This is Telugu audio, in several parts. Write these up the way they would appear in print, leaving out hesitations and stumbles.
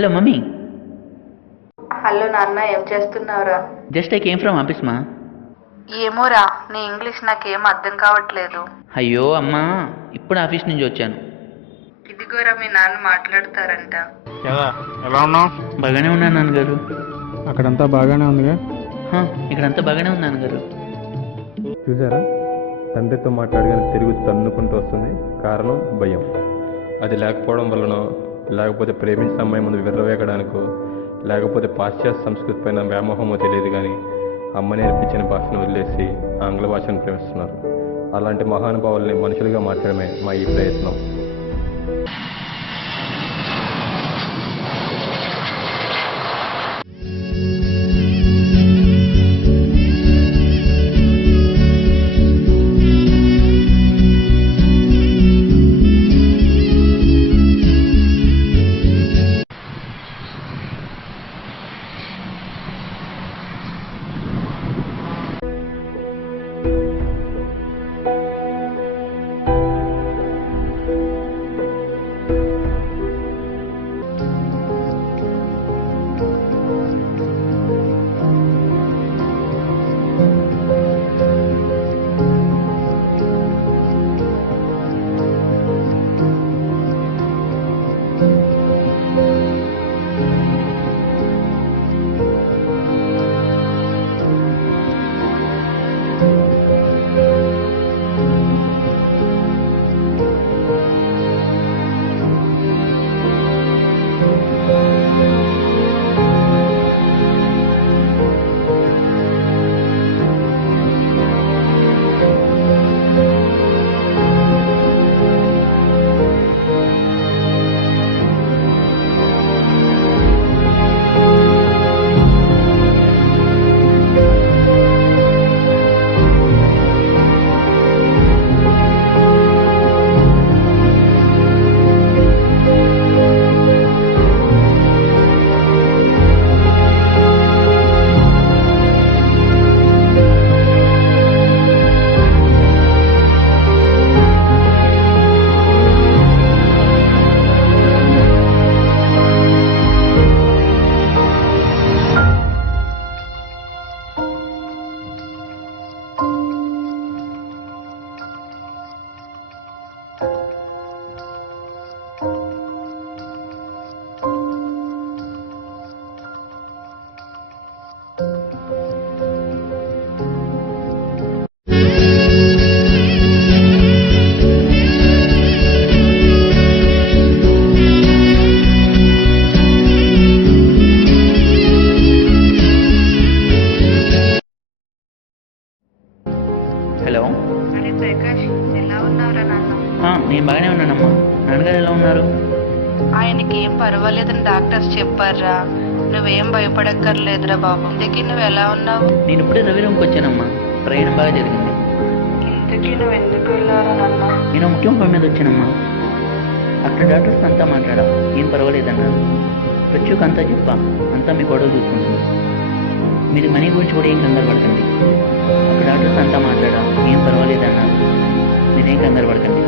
Hello mummy. హలో నాన్న, ఏం చేస్తున్నావురా? Just I came from office మా. ఏమోరా, నీ ఇంగ్లీష్ నాకేం అర్థం కావట్లేదు. అయ్యో అమ్మా, ఇప్పుడు ఆఫీస్ నుంచి వచ్చాను. ఇదిగోరా, మీ నాన్న మాట్లాడతారంట. ఎలా ఉన్నావు? బాగానే ఉన్నాను నాన్నగారు. అక్కడంతా బాగానే ఉందిగా? ఇక్కడంతా బాగానే ఉంది నాన్నగారు. చూసారా, తండ్రితో మాట్లాడగానే తిరుగు తన్నుకుంటూ వస్తుంది. కారణం భయం. అది లేకపోవడం వలనో, లేకపోతే ప్రేమించిన అమ్మాయి ముందు విర్రవేగడానికో, లేకపోతే పాశ్చాత్య సంస్కృతి పైన వ్యామోహమో తెలియదు కానీ అమ్మ నేర్పించిన భాషను వదిలేసి ఆంగ్ల భాషను ప్రేమిస్తున్నారు. అలాంటి మహానుభావుల్ని మనుషులుగా మార్చడమే మా ఈ ప్రయత్నం. హలో. అరే ప్రకాష్, ఎలా ఉన్నావురా నాన్న? నేను బాగానే ఉన్నానమ్మా. నాన్నగారు ఎలా ఉన్నారు? ఆయనకి ఏం పర్వాలేదని డాక్టర్స్ చెప్పారా. నువ్వేం భయపడక్కర్లేదురా బాబు. ఇంతకీ నువ్వు ఎలా ఉన్నావు? నేను ఇప్పుడే రవి రూమ్కి వచ్చానమ్మా. ప్రయాణం బాగా జరిగింది. ఇంతకీ నువ్వు ఎందుకు వెళ్ళారా నాన్న? నేను ముఖ్యం పని మీద వచ్చానమ్మా. అక్కడ డాక్టర్స్ అంతా మాట్లాడా, ఏం పర్వాలేదన్నారు. ప్రత్యేక అంతా చెప్పా, అంతా మీ గొడవ చూసుకుంటుంది. మీరు మనీ గురించి కూడా ఏం కంగారు పడకండి. అక్కడ డాక్టర్స్ అంతా మాట్లాడా, ఏం పర్వాలేదన్నారు. మీరేం కంగారు పడకండి.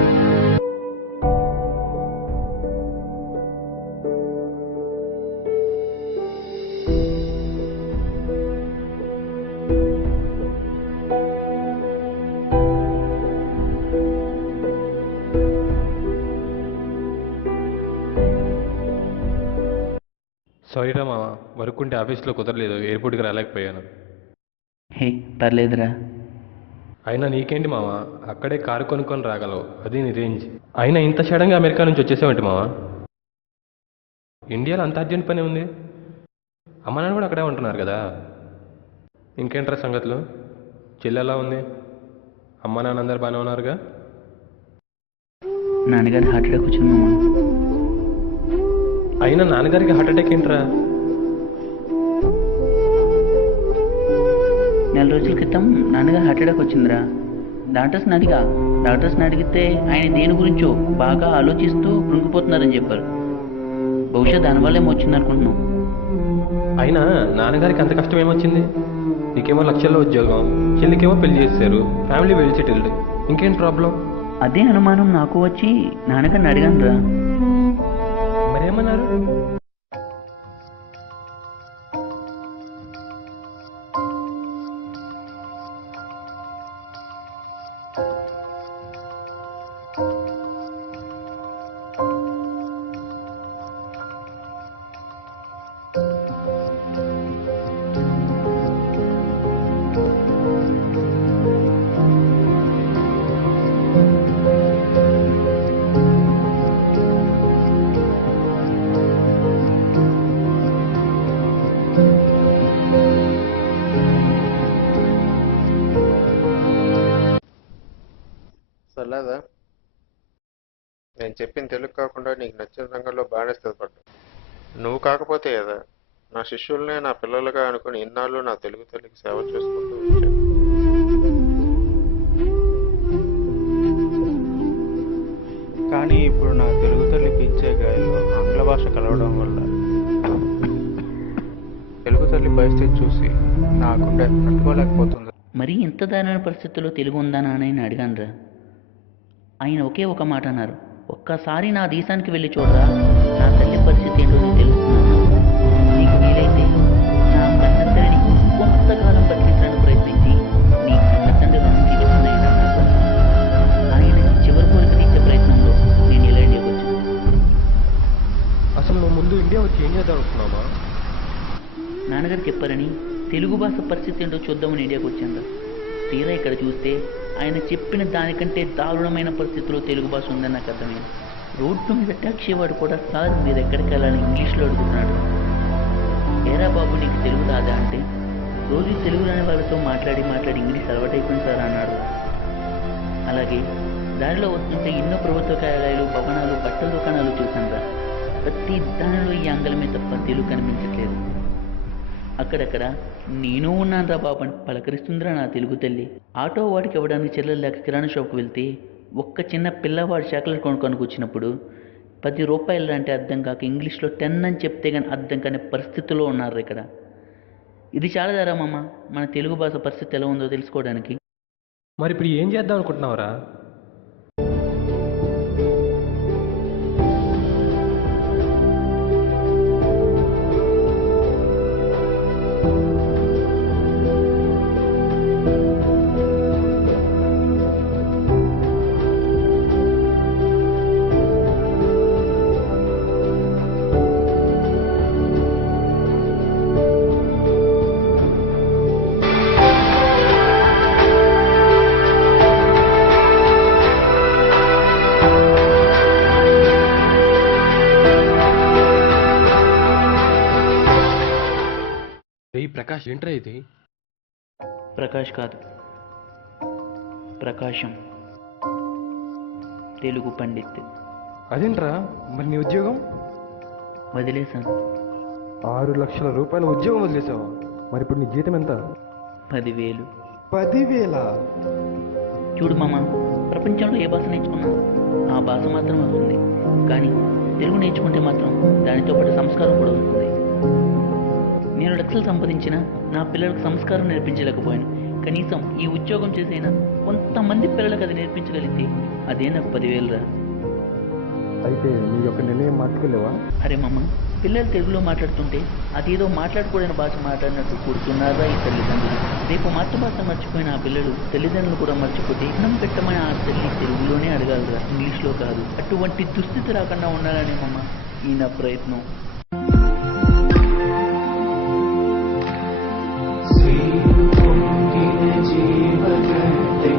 సారీరా మామ, వర్క్ ఉంటే ఆఫీస్లో కుదరలేదు, ఎయిర్పోర్ట్కి రాలేకపోయాను. హే పర్లేదురా. అయినా నీకేంటి మామ, అక్కడే కారు కొనుక్కొని రాగలవు, అది నీ రేంజ్. అయినా ఇంత సడన్గా అమెరికా నుంచి వచ్చేసావేంటి మామ? ఇండియాలో అంత అర్జెంట్ పని ఉంది. అమ్మ నాన్న కూడా అక్కడే ఉంటున్నారు కదా. ఇంకేంట్రా సంగతులు? చెల్లి ఎలా ఉంది? అమ్మ నాన్న అందరు బాగానే ఉన్నారుగా? నాన్నగారు హార్ట్ అటాక్ వచ్చింది మామ. అయినా నాన్నగారికి హార్ట్ అటాక్ ఏంట్రా? నెల రోజుల క్రితం నాన్నగారు హార్ట్ అటాక్ వచ్చిందిరా. డాక్టర్స్ని అడిగితే ఆయన దేని గురించో బాగా ఆలోచిస్తూ కృంగిపోతున్నారని చెప్పారు. బహుశా దానివల్ల వచ్చింది అనుకుంటున్నాం. అయినా నాన్నగారికి అంత కష్టం ఏమొచ్చింది? నీకేమో లక్షల్లో ఉద్యోగం, చెల్లికేమో పెళ్లి చేశారు, ఫ్యామిలీ వెల్ సెటిల్డ్, ఇంకేం ప్రాబ్లం? అదే అనుమానం నాకు వచ్చి నాన్నగారిని అడిగాను రా. మరేమన్నారు? వెళ్ళదా? నేను చెప్పిన తెలుగు కాకుండా నీకు నచ్చిన రంగంలో బాగానే స్థిరపడ్డా. నువ్వు కాకపోతే కదా నా శిష్యుల్నే నా పిల్లలుగా అనుకుని ఇన్నాళ్ళు నా తెలుగు తల్లికి సేవ చేసుకుంటూ వచ్చాను. కానీ ఇప్పుడు నా తెలుగు తల్లి పీల్చే గాయలో ఆంగ్ల భాష కలవడం వల్ల తెలుగు తల్లి పరిస్థితి చూసి నా గుండె తట్టుకోలేకపోతుంది. మరీ ఇంత దారుణ పరిస్థితుల్లో తెలుగు ఉందా అని ఆయన అడిగానురా. ఆయన ఒకే ఒక మాట అన్నారు, ఒక్కసారి నా దేశానికి వెళ్ళి చూడరా, నా తల్లి పరిస్థితి ఏంటో నీకు తెలుస్తున్నాను. నీకు వీలైతే నా కన్నతల్లిని కొంతకాలం బతికించడానికి ప్రయత్నించి నీ కన్నతండ్రి రుణం తీరుస్తున్నాయని అన్నారు. ఆయన చివరి కోరిక తీర్చే ప్రయత్నంలో నేను ఇలా ఇండియాకి వచ్చాను. అసలు నువ్వు ముందు ఇండియా వచ్చి ఏం చేద్దాం అనుకున్నావా? నాన్నగారు చెప్పారని తెలుగు భాష పరిస్థితి ఏంటో చూద్దామని ఇండియాకి వచ్చాను. తీరా ఇక్కడ చూస్తే ఆయన చెప్పిన దానికంటే దారుణమైన పరిస్థితిలో తెలుగు భాష ఉందని నాకు అర్థమైంది. రోడ్డు మీద టాక్సీ వాడు కూడా సార్ మీరు ఎక్కడికి వెళ్ళాలని ఇంగ్లీష్లో అడుగుతున్నాడు. ఏరా బాబు నీకు తెలుగు రాదా అంటే రోజు తెలుగులోని వాళ్ళతో మాట్లాడి ఇంగ్లీష్ అలవాటైపోయింది సార్ అన్నాడు. అలాగే దారిలో వస్తుంటే ఎన్నో ప్రభుత్వ కార్యాలయాలు, భవనాలు, బట్టల దుకాణాలు చూశాను రా. ప్రతి దానిలో ఈ ఆంగ్లమే తప్ప తెలుగు కనిపించట్లేదు. అక్కడక్కడ నేను ఉన్నాను రా బాబు అని పలకరిస్తుందిరా నా తెలుగు తల్లి. ఆటో వాడికి ఇవ్వడానికి చెల్లెలు లేక కిరాణా షాప్కి వెళ్తే ఒక్క చిన్న పిల్లవాడు చాక్లెట్ కొనుక్కొనికి వచ్చినప్పుడు 10 రూపాయలు అంటే అర్థం కాక ఇంగ్లీష్లో 10 అని చెప్తే కానీ అర్థం కాని పరిస్థితుల్లో ఉన్నారు ఇక్కడ. ఇది చాలా దారమ్మమ్మ మన తెలుగు భాష పరిస్థితి ఎలా ఉందో తెలుసుకోవడానికి. మరి ఇప్పుడు ఏం చేద్దాం అనుకుంటున్నావురా? ప్రకాష్ ఏంట్రా ఇది? ప్రకాష్ కాదు, ప్రకాశం, తెలుగు పండిత్. అదేంట్రా మరి నీ ఉద్యోగం? వదిలేశాను. 6 లక్షల రూపాయల ఉద్యోగం వదిలేసావా? మరి ఇప్పుడు నీ జీతం ఎంత? 10,000. 10,000? చూడు మామ, ప్రపంచంలో ఏ భాష నేర్చుకున్నా ఆ భాష మాత్రం వస్తుంది, కానీ తెలుగు నేర్చుకుంటే మాత్రం దానితో పాటు సంస్కారం కూడా వస్తుంది. నేను లక్షలు సంపాదించిన నా పిల్లలకు సంస్కారం నేర్పించలేకపోయాను. కనీసం ఈ ఉద్యోగం చేసైనా కొంతమంది పిల్లలకు అది నేర్పించగలిగితే అదే నాకు 10,000 రా. అయితే నీ యొక్క నిర్ణయం మార్చుకోలేవా? అరే మామ, పిల్లలు తెలుగులో మాట్లాడుతుంటే అదేదో మాట్లాడకూడని భాష మాట్లాడినట్టు కూర్చున్నారా ఈ తల్లిదండ్రులు. రేపు మాతృభాష మర్చిపోయిన ఆ పిల్లలు తల్లిదండ్రులు కూడా మర్చిపోతే అన్నం పెట్టమని ఆ తల్లి తెలుగులోనే అడగాలిరా, ఇంగ్లీష్లో కాదు. అటువంటి దుస్థితి రాకుండా ఉండాలని మామ ఈ నా ప్రయత్నం. जीव करते